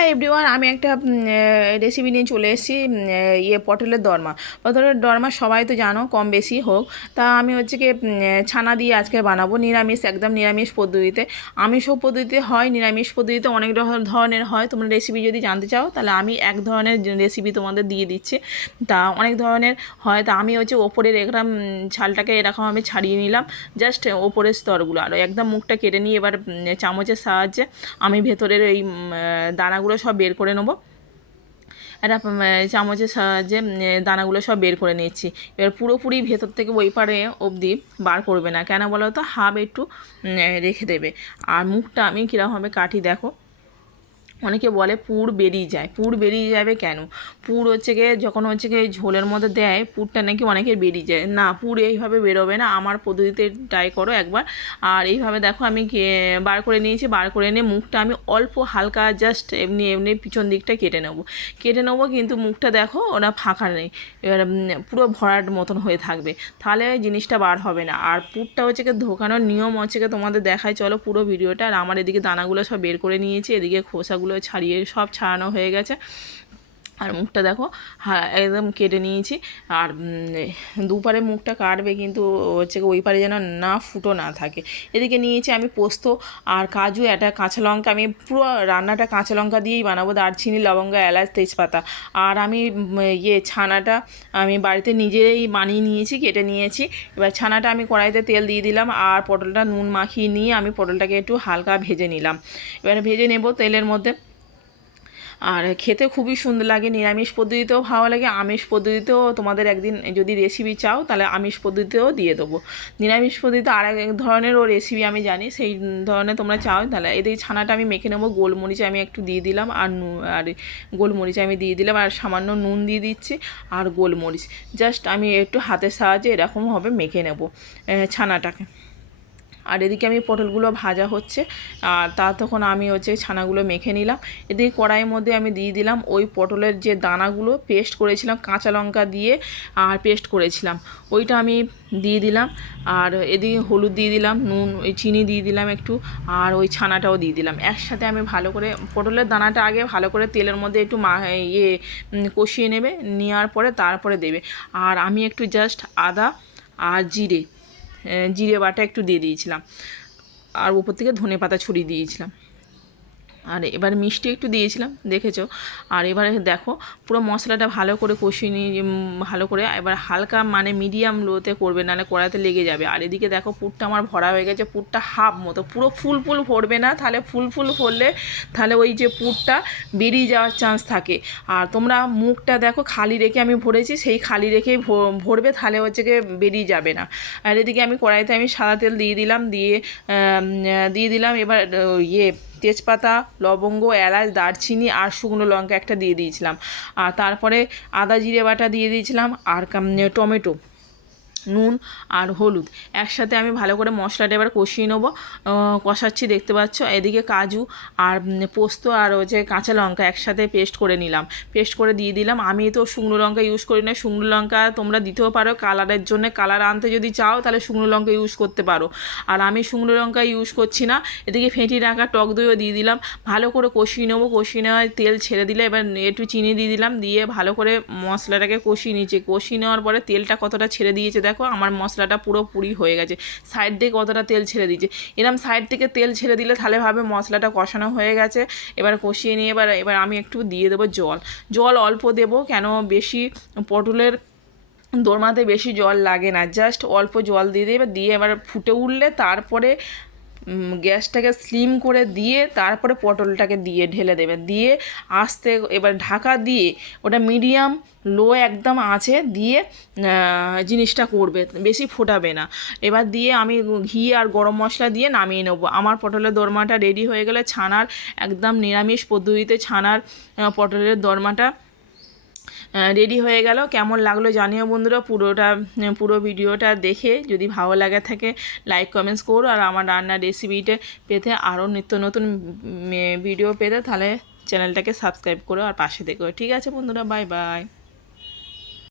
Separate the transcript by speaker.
Speaker 1: হ্যাঁ এভরিওয়ান আমি একটা রেসিপি নিয়ে চলে এসেছি ইয়ে পটলের দরমা। পটলের দরমা সবাই তো জানো কম বেশি হোক। তা আমি হচ্ছে কি ছানা দিয়ে আজকে বানাবো নিরামিষ একদম নিরামিষ পদ্ধতিতে। আমিষও পদ্ধতিতে হয় নিরামিষ পদ্ধতিতে অনেক ধরনের হয়। তোমরা রেসিপি যদি জানতে চাও তাহলে আমি এক ধরনের রেসিপি তোমাদের দিয়ে দিচ্ছি। তা অনেক ধরনের হয়। তা আমি হচ্ছে ওপরের এরকম ছালটাকে এরকম আমি ছাড়িয়ে নিলাম। জাস্ট ওপরের স্তরগুলো। আর একদম মুখটা কেটে নিয়ে এবার চামচের সাহায্যে আমি ভেতরের এই আহ, দানাগুলো সব বের করে নেব। একটা চামচের সাহায্যে দানাগুলো সব বের করে নিচ্ছি। এবার পুরোপুরি ভেতর থেকে ওই পারে অবধি বার করবে না। কেন বলো তো? হাফ একটু রেখে দেবে। আর মুখটা আমি কীরকমভাবে কাটি দেখো। অনেকে বলে পুর বেরিয়ে যায়। পুর বেরিয়ে যাবে কেন? পুর হচ্ছে গিয়ে যখন হচ্ছে গিয়ে ঝোলের মধ্যে দেয়, পুরটা নাকি অনেকের বেরিয়ে যায়। না, পুর এইভাবে বেরোবে না। আমার পদ্ধতিতে ট্রাই করো একবার। আর এইভাবে দেখো আমি বার করে নিয়েছি, বার করে নিয়ে মুখটা আমি অল্প হালকা জাস্ট এমনি এমনি পিছন দিকটা কেটে নেব। কেটে নেব কিন্তু মুখটা দেখো ওরা ফাঁকা নেই। এবার পুরো ভরাট মতন হয়ে থাকবে। তাহলে জিনিসটা বার হবে না। আর পুরটা হচ্ছে গিয়ে ধোকানোর নিয়ম হচ্ছে গিয়ে তোমাদের দেখায়, চলো পুরো ভিডিওটা। আর আমার এদিকে দানাগুলো সব বের করে নিয়েছি, এদিকে খোসাগুলো ছাড়িয়ে সব ছাড়ানো হয়ে গেছে। আর মুখটা দেখো হ্যাঁ একদম কেটে নিয়েছি। আর দুপারে মুখটা কাটবে কিন্তু হচ্ছে ওই পারে যেন না ফুটো না থাকে। এদিকে নিয়েছি আমি পোস্ত আর কাজু, একটা কাঁচা লঙ্কা। আমি পুরো রান্নাটা কাঁচা লঙ্কা দিয়েই বানাবো, দারচিনি, লবঙ্গ, এলাচ, তেজপাতা। আর আমি ইয়ে ছানাটা আমি বাড়িতে নিজেই বানিয়ে নিয়েছি, কেটে নিয়েছি। এবার ছানাটা আমি কড়াইতে তেল দিয়ে দিলাম আর পটলটা নুন মাখিয়ে নিয়ে আমি পটলটাকে একটু হালকা ভেজে নিলাম। এবার ভেজে নেব তেলের মধ্যে। আর খেতে খুবই সুন্দর লাগে, নিরামিষ পদ্ধতিতেও ভালো লাগে, আমিষ পদ্ধতিতেও তোমাদের একদিন যদি রেসিপি চাও তাহলে আমিষ পদ্ধতিতেও দিয়ে দেবো। নিরামিষ পদ্ধতিতে আর এক ধরনেরও রেসিপি আমি জানি, সেই ধরনের তোমরা চাও তাহলে এদিকে ছানাটা আমি মেখে নেব, গোলমরিচ আমি একটু দিয়ে দিলাম আর আর গোলমরিচ আমি দিয়ে দিলাম আর সামান্য নুন দিয়ে দিচ্ছি আর গোলমরিচ। জাস্ট আমি একটু হাতের সাহায্যে এরকমভাবে মেখে নেব ছানাটাকে। আর এদিকে আমি পটলগুলো ভাজা হচ্ছে, আর তা তখন আমি হচ্ছে ছানাগুলো মেখে নিলাম। এদিকে কড়াইয়ের মধ্যে আমি দিয়ে দিলাম ওই পটলের যে দানাগুলো, পেস্ট করেছিলাম, কাঁচা লঙ্কা দিয়ে, আর পেস্ট করেছিলাম। ওইটা আমি দিয়ে দিলাম, আর এদিকে হলুদ দিয়ে দিলাম, নুন, ওই চিনি দিয়ে দিলাম একটু, আর ওই ছানাটাও দিয়ে দিলাম। একসাথে আমি ভালো করে পটলের দানাটা আগে ভালো করে তেলের মধ্যে একটু মা ইয়ে কষিয়ে নেবে, নেওয়ার পরে তারপরে দেবে। আর আমি একটু জাস্ট আদা আর জিরে জিরে বাটা একটু দিয়ে দিয়েছিলাম। আর উপর থেকে ধনে পাতা ছড়িয়ে দিয়েছিলাম। আর এবার মিষ্টি একটু দিয়েছিলাম, দেখেছ? আর এবারে দেখো, পুরো মশলাটা ভালো করে কষিয়ে নিয়ে ভালো করে, এবার হালকা মানে মিডিয়াম লোতে করবে, নাহলে কড়াইতে লেগে যাবে। আর এদিকে দেখো, পুরটা আমার ভরা হয়ে গেছে, পুরটা হাফ মতো, পুরো ফুল ফুল ভরবে না, তাহলে ফুল ফুল ভরলে, তাহলে ওই যে পুরটা বেরিয়ে যাওয়ার চান্স থাকে। আর তোমরা মুখটা দেখো, খালি রেখে আমি ভরেছি, সেই খালি রেখেই ভরবে, তাহলে হচ্ছে গিয়ে বেরিয়ে যাবে না। আর এদিকে আমি কড়াইতে আমি সাদা তেল দিয়ে দিলাম, দিয়ে দিয়ে দিলাম, এবার ইয়ে তেজপাতা, লবঙ্গ, এলাচ, দারচিনি আর শুকনো লঙ্কা একটা দিয়ে দিয়েছিলাম। আর তারপরে আদা, জিরে বাটা দিয়ে দিয়েছিলাম। আর টমেটো। নুন আর হলুদ। একসাথে আমি ভালো করে মশলাটা এবার কষিয়ে নেব। কষাচ্ছি, দেখতে পাচ্ছ? এদিকে কাজু আর পোস্ত আর হচ্ছে কাঁচা লঙ্কা একসাথে পেস্ট করে নিলাম। পেস্ট করে দিয়ে দিলাম। আমি তো শুকনো লঙ্কা ইউজ করি না। শুকনো লঙ্কা তোমরা দিতেও পারো। কালারের জন্য কালার আনতে যদি চাও, তাহলে শুকনো লঙ্কা ইউজ করতে পারো। আর আমি শুকনো লঙ্কা ইউজ করছি না। এদিকে ফেঁটি রাখা টক দইও দিয়ে দিলাম। ভালো করে কষিয়ে নেব। কষিয়ে নেওয়ার তেল ছেড়ে দিলে এবার একটু চিনি দিয়ে দিলাম। দিয়ে ভালো করে মশলাটাকে কষিয়ে নিয়েছি। কষিয়ে নেওয়ার পরে তেলটা কতটা ছেড়ে দিয়েছে দেখো আমার মশলাটা পুরো পুরি হয়ে গেছে। সাইড দিয়ে কতটা তেল ছেড়ে দিয়েছে। এরম সাইড থেকে তেল ছেড়ে দিলে তাহলে ভাবে মশলাটা কষানো হয়ে গেছে। এবার কষিয়ে নিয়ে এবার এবার আমি একটু দিয়ে দেবো জল। জল অল্প দেবো কেন বেশি পটলের দোরমাতে বেশি জল লাগে না। জাস্ট অল্প জল দিয়ে দেবে দিয়ে এবার ফুটে উঠলে তারপরে গ্যাসটাকে স্লিম করে দিয়ে তারপরে পটলটাকে দিয়ে ঢেলে দেবে। দিয়ে আস্তে এবার ঢাকা দিয়ে ওটা মিডিয়াম লো একদম আছে দিয়ে জিনিসটা করবে, বেশি ফোটাবে না। এবার দিয়ে আমি ঘি আর গরম মশলা দিয়ে নামিয়ে নেব। আমার পটলের দোরমাটা রেডি হয়ে গেলে ছানার একদম নিরামিষ পদ্ধতিতে ছানার পটলের দোরমাটা রেডি হয়ে গেল। কেমন লাগল জানিও বন্ধুরা, পুরোটা পুরো ভিডিওটা দেখে। যদি ভালো লাগে থাকে লাইক কমেন্টস করো। আর আমার রান্নার রেসিপিটা পেতে আরও নিত্য নতুন ভিডিও পেতে তাহলে চ্যানেলটাকে সাবস্ক্রাইব করো আর পাশে দেখো। ঠিক আছে বন্ধুরা বাই বাই